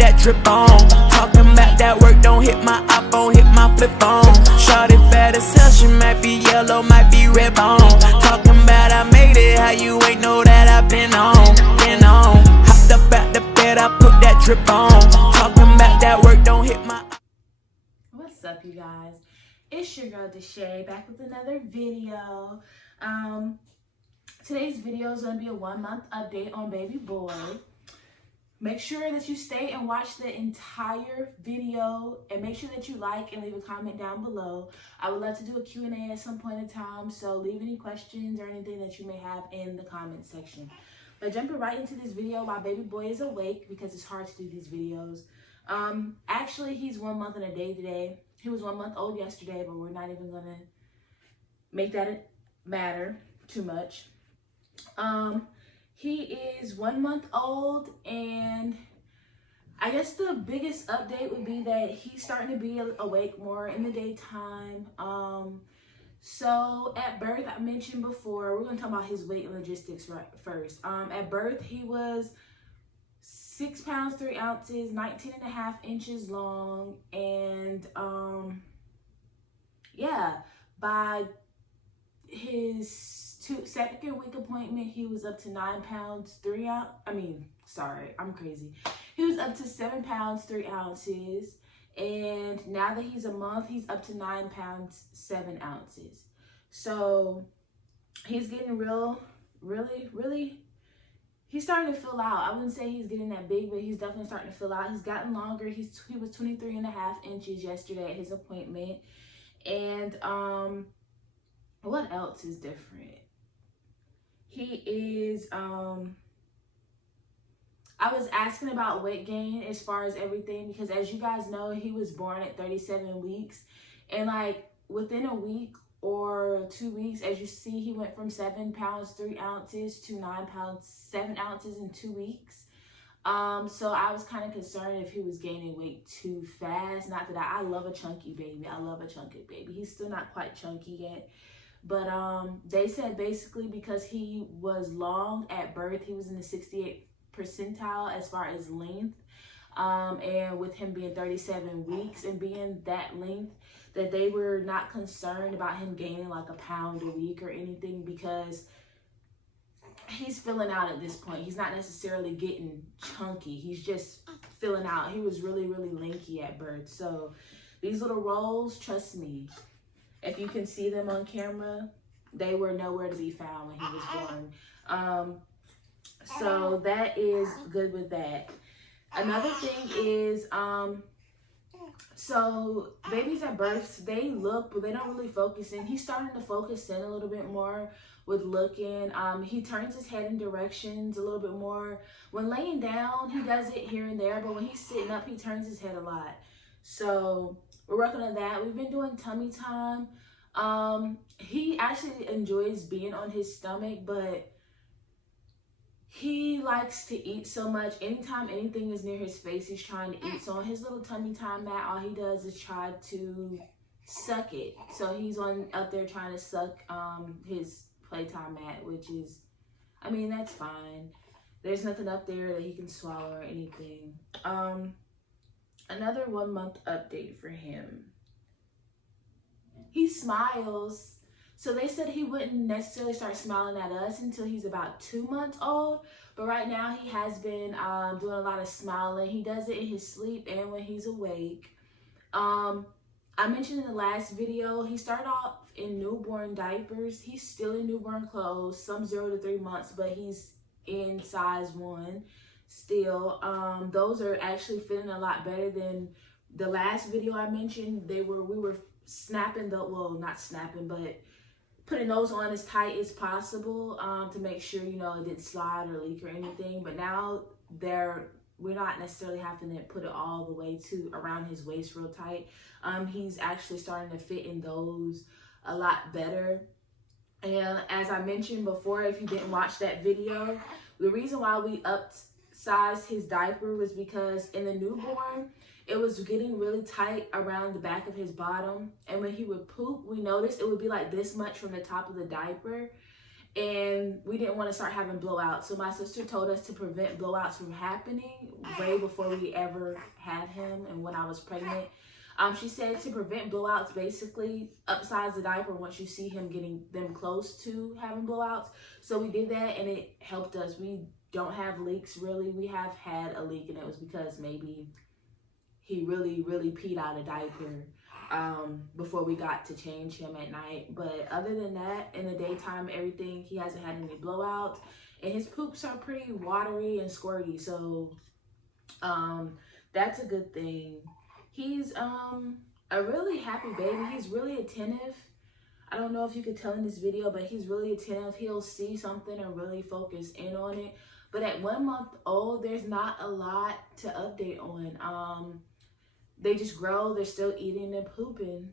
that drip on. Talking about that work, don't hit my iPhone, hit my flip phone. Shorty bad as hell, she might be yellow, might be red bone. Talking about I made it, how you ain't know that I've been on, been on. Hopped up at the bed, I put that drip on. Talking about that work, don't hit my. What's up, you guys? It's your girl Deshay, back with another video. Today's video is going to be a 1-month update on baby boy. Make sure that you stay and watch the entire video, and make sure that you like and leave a comment down below. I would love to do a Q&A at some point in time, so leave any questions or anything that you may have in the comment section. But jumping right into this video while baby boy is awake, because it's hard to do these videos. Actually, he's 1 month and a day today. He was 1 month old yesterday, but we're not even gonna make that matter too much. He is 1 month old, and I guess the biggest update would be that he's starting to be awake more in the daytime. So at birth, I mentioned before, we're gonna talk about his weight and logistics first. At birth, he was 6 pounds 3 ounces, 19.5 inches long, and yeah, by his second week appointment, he was up to 9 pounds 3 ounces. I'm crazy. He was up to 7 pounds 3 ounces, and now that he's a month, he's up to 9 pounds 7 ounces. So he's getting really. He's starting to fill out. I wouldn't say he's getting that big, but he's definitely starting to fill out. He's gotten longer. He was 23.5 inches yesterday at his appointment. And what else is different? He is, I was asking about weight gain as far as everything, because as you guys know, he was born at 37 weeks. And like within a week or 2 weeks, as you see, he went from 7 pounds 3 ounces to 9 pounds 7 ounces in 2 weeks. So I was kind of concerned if he was gaining weight too fast. Not that I love a chunky baby. I love a chunky baby. He's still not quite chunky yet. But they said basically because he was long at birth, he was in the 68th percentile as far as length. And with him being 37 weeks and being that length, that they were not concerned about him gaining like a pound a week or anything, because he's filling out at this point. He's not necessarily getting chunky. He's just filling out. He was really lanky at birth. So these little rolls, trust me, if you can see them on camera, they were nowhere to be found when he was born. So that is good with that. Another thing is, so babies at birth, they look, but they don't really focus in. He's starting to focus in a little bit more with looking. He turns his head in directions a little bit more. When laying down, he does it here and there, but when he's sitting up, he turns his head a lot. So we're working on that. We've been doing tummy time. He actually enjoys being on his stomach, but he likes to eat so much. Anytime anything is near his face, he's trying to eat. So on his little tummy time mat, all he does is try to suck it. So he's out there trying to suck his playtime mat, which is, that's fine. There's nothing up there that he can swallow or anything. Another 1 month update for him. He smiles. So they said he wouldn't necessarily start smiling at us until he's about 2 months old. But right now he has been doing a lot of smiling. He does it in his sleep and when he's awake. I mentioned in the last video, he started off in newborn diapers. He's still in newborn clothes, some 0 to 3 months, but he's in size 1 still. Those are actually fitting a lot better than the last video I mentioned. We were snapping not snapping, but putting those on as tight as possible to make sure, it didn't slide or leak or anything. But now we're not necessarily having to put it all the way to around his waist real tight. He's actually starting to fit in those a lot better. And as I mentioned before, if you didn't watch that video, the reason why we upsized his diaper was because in the newborn, it was getting really tight around the back of his bottom. And when he would poop, we noticed it would be like this much from the top of the diaper. and we didn't want to start having blowouts. So my sister told us to prevent blowouts from happening way before we ever had him and when I was pregnant. She said to prevent blowouts, basically upsize the diaper once you see him getting them close to having blowouts. So we did that and it helped us. We don't have leaks really. We have had a leak and it was because maybe he really peed out a diaper before we got to change him at night. But other than that, in the daytime, everything, he hasn't had any blowouts, and his poops are pretty watery and squirty, so that's a good thing. He's a really happy baby. He's really attentive. I don't know if you could tell in this video, but he's really attentive. He'll see something and really focus in on it. But at 1 month old, there's not a lot to update on. They just grow, they're still eating and pooping.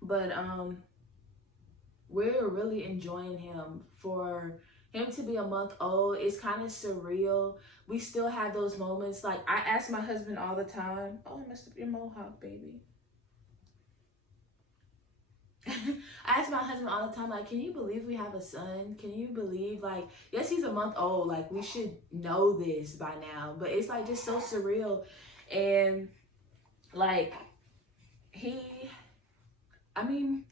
But we're really enjoying him. For him to be a month old, it's kind of surreal. We still have those moments. Like, I ask my husband all the time, oh, I messed up your mohawk, baby. I ask my husband all the time, like, can you believe we have a son? Can you believe, like, yes, he's a month old. Like, we should know this by now. But it's, like, just so surreal. And like, I mean,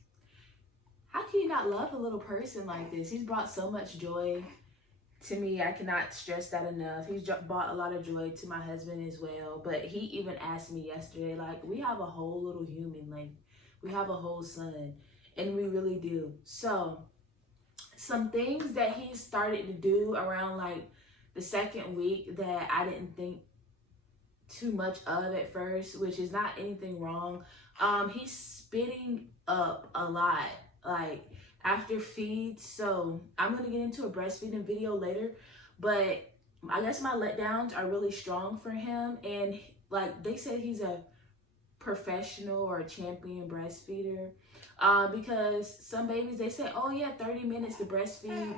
how can you not love a little person like this? He's brought so much joy to me. I cannot stress that enough. He's brought a lot of joy to my husband as well. But he even asked me yesterday, like, we have a whole little human. Like, we have a whole son. And we really do. So, some things that he started to do around, like, the second week that I didn't think too much of at first, which is not anything wrong. He's spitting up a lot, like, after feeds. So I'm gonna get into a breastfeeding video later, but I guess my letdowns are really strong for him. And like they said, he's a professional or a champion breastfeeder, because some babies, they say, oh yeah, 30 minutes to breastfeed,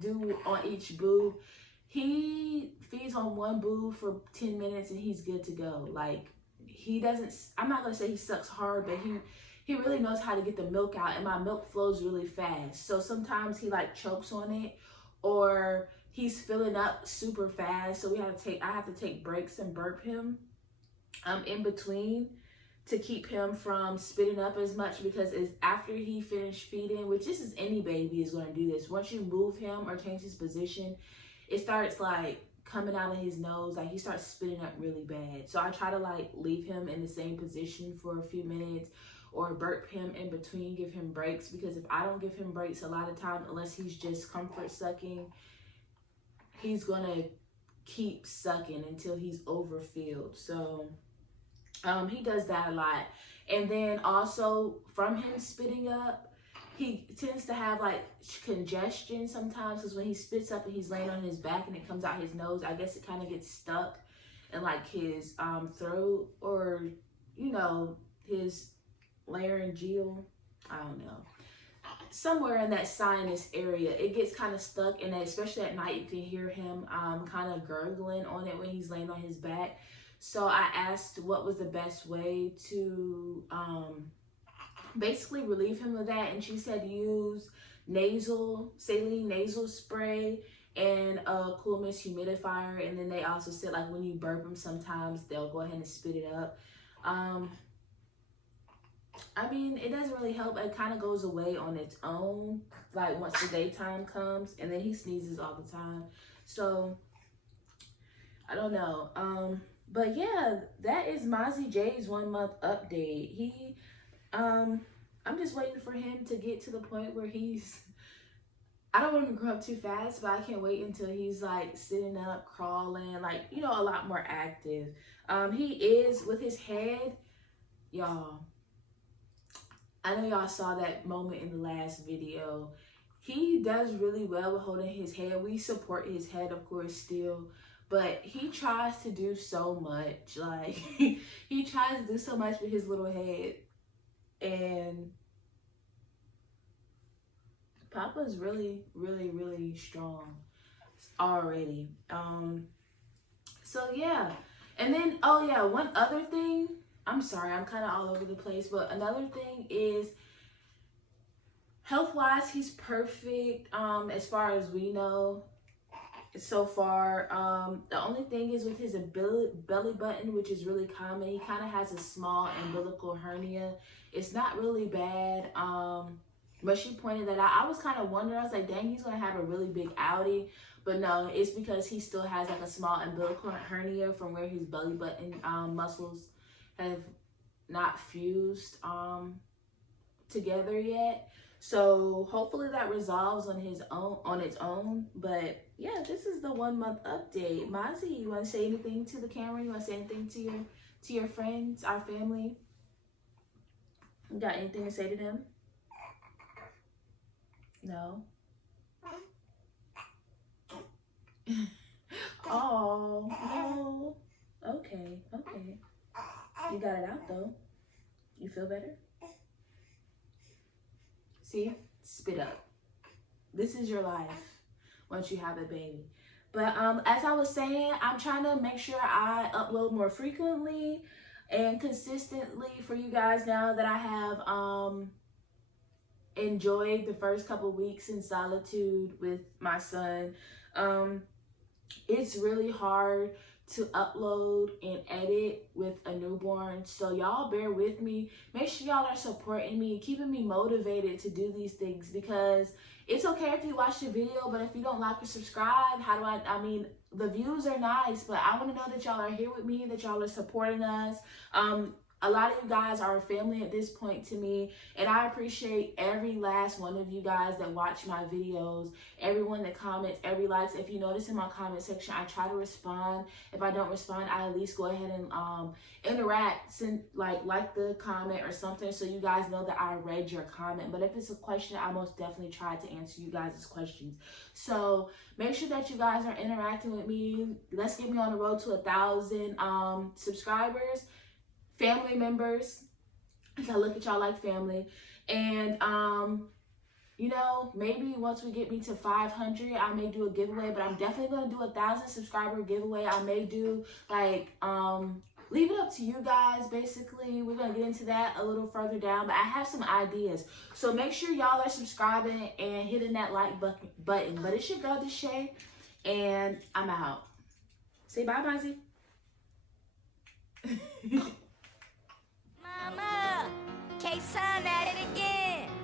do on each boob. He feeds on one boob for 10 minutes and he's good to go. Like, he doesn't, I'm not gonna say he sucks hard, but he really knows how to get the milk out, and my milk flows really fast. So sometimes he like chokes on it, or he's filling up super fast. So I have to take breaks and burp him in between to keep him from spitting up as much, because it's after he finished feeding, which this is any baby is gonna do this. Once you move him or change his position, it starts like coming out of his nose, like he starts spitting up really bad. So I try to like leave him in the same position for a few minutes, or burp him in between, give him breaks, because if I don't give him breaks a lot of times, unless he's just comfort sucking, he's gonna keep sucking until he's overfilled. So he does that a lot. And then also from him spitting up, he tends to have like congestion sometimes, because when he spits up and he's laying on his back and it comes out his nose, I guess it kind of gets stuck in like his throat, or you know, his laryngeal, I don't know, somewhere in that sinus area, it gets kind of stuck. And especially at night, you can hear him kind of gurgling on it when he's laying on his back. So I asked what was the best way to basically relieve him of that, and she said use saline nasal spray and a cool mist humidifier. And then they also said like when you burp them, sometimes they'll go ahead and spit it up. I mean, it doesn't really help. It kind of goes away on its own, like once the daytime comes, and then he sneezes all the time. So I don't know. But yeah, that is Mozzie J's 1 month update. I'm just waiting for him to get to the point where I don't want him to grow up too fast, but I can't wait until he's like sitting up, crawling, like, you know, a lot more active. He is with his head, y'all. I know y'all saw that moment in the last video. He does really well with holding his head. We support his head, of course, still. But he tries to do so much. Like, he tries to do so much with his little head. And Papa's really, really, really strong already. So, yeah. And then, oh, yeah, one other thing. I'm sorry, I'm kind of all over the place. But another thing is, Health-wise, he's perfect, as far as we know so far. The only thing is with his belly button, which is really common, he kind of has a small umbilical hernia. It's not really bad, but she pointed that out. I was kind of wondering, I was like, dang, he's gonna have a really big outie, but no, it's because he still has like a small umbilical hernia from where his belly button muscles have not fused together yet. So hopefully that resolves on its own. But yeah, this is the 1 month update. Mozzie, you want to say anything to the camera? You want to say anything to your friends, our family? You got anything to say to them? No. Oh no. Okay. You got it out though. You feel better? See, spit up. This is your life once you have a baby. But as I was saying, I'm trying to make sure I upload more frequently and consistently for you guys now that I have enjoyed the first couple weeks in solitude with my son. It's really hard to upload and edit with a newborn, so y'all bear with me. Make sure y'all are supporting me, keeping me motivated to do these things, because it's okay if you watch the video, but if you don't like or subscribe, how do I mean, the views are nice, but I want to know that y'all are here with me, that y'all are supporting us. A lot of you guys are family at this point to me, and I appreciate every last one of you guys that watch my videos, everyone that comments, every likes. If you notice in my comment section, I try to respond. If I don't respond, I at least go ahead and interact, send like the comment or something, so you guys know that I read your comment. But if it's a question, I most definitely try to answer you guys' questions. So make sure that you guys are interacting with me. Let's get me on the road to 1,000 subscribers. Family members, because I look at y'all like family. And you know, maybe once we get me to 500, I may do a giveaway, but I'm definitely gonna do a 1,000 subscriber giveaway. I may do like leave it up to you guys. Basically, we're gonna get into that a little further down, but I have some ideas, so make sure y'all are subscribing and hitting that like button. But it's your girl Deshay, and I'm out. Say bye, Mozzie.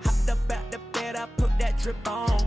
Hopped up out the bed, I put that drip on.